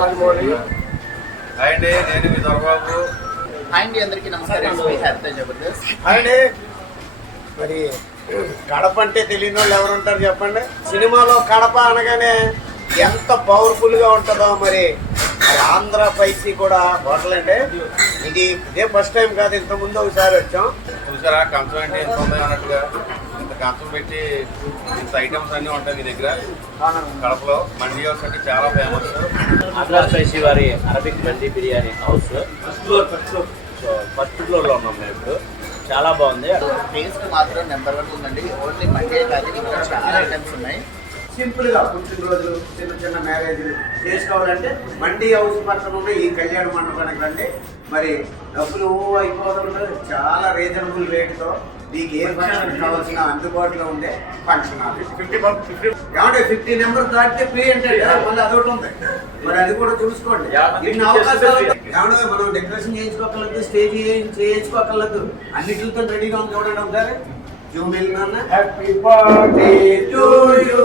Rajamouli. Hi అండి, నేను మీ Dorababu. Hi అండి, అందరికీ నమస్కారం. జబర్దస్త్. హాయ్ అండి. మరి కడప అంటే తెలియని వాళ్ళు ఎవరు ఉంటారు చెప్పండి. సినిమాలో కడప అనగానే ఎంత పవర్ఫుల్ గా ఉంటుందో మరి ఆంధ్ర పైసి కూడా హోటల్ అంటే ఇదే ఫస్ట్ టైం కాదు, ఇంత ముందు ఒకసారి వచ్చాం. చూసారా కంచం అంటే ఎంత ఉంది అన్నట్టుగా, ఇంత కంచం పెట్టి ఇంత ఐటమ్స్ అన్నీ ఉంటాయి మీ దగ్గర. కడపలో మండీ హౌస్ అంటే చాలా ఫేమస్. ఆంధ్ర స్పైసీ వారి Arabic mandi biryani house so first ఫ్లోర్లో ఉన్నాం మేము ఇప్పుడు. చాలా బాగుంది. టేస్ట్ మాత్రం నెంబర్ 1 ఉందండి. ఓన్లీ మండే కాదు, ఇంకా చాలా ఐటమ్స్ ఉన్నాయి. సింపుల్ గా పుట్టినరోజు, చిన్న చిన్న మ్యారేజ్లు చేసుకోవాలంటే మండీ హౌస్ పక్కన ఉన్న ఈ కళ్యాణ మండపానికి రండి. మరి డబ్బులు అయిపోతుంటారు. చాలా రీజనబుల్ రేటుతో మీకు ఏ ఫంక్షన్ కావాల్సిన అందుబాటులో ఉండే ఫంక్షన్ హాల్. 50 నెంబర్ దాటితే ఫ్రీ అంటే మళ్ళీ అదొకటి ఉంది. మరి అది కూడా చూసుకోండి. ఇన్ని అవకాశాలు ఏమంటే మనం డెకరేషన్ చేయించుకోగలదు, స్టేజ్ చేయించుకోగలదు, అన్నిటితో రెడీగా ఉంది. చూడండి ఒకసారి జూమ్ వెళ్ళినా. Happy birthday to you.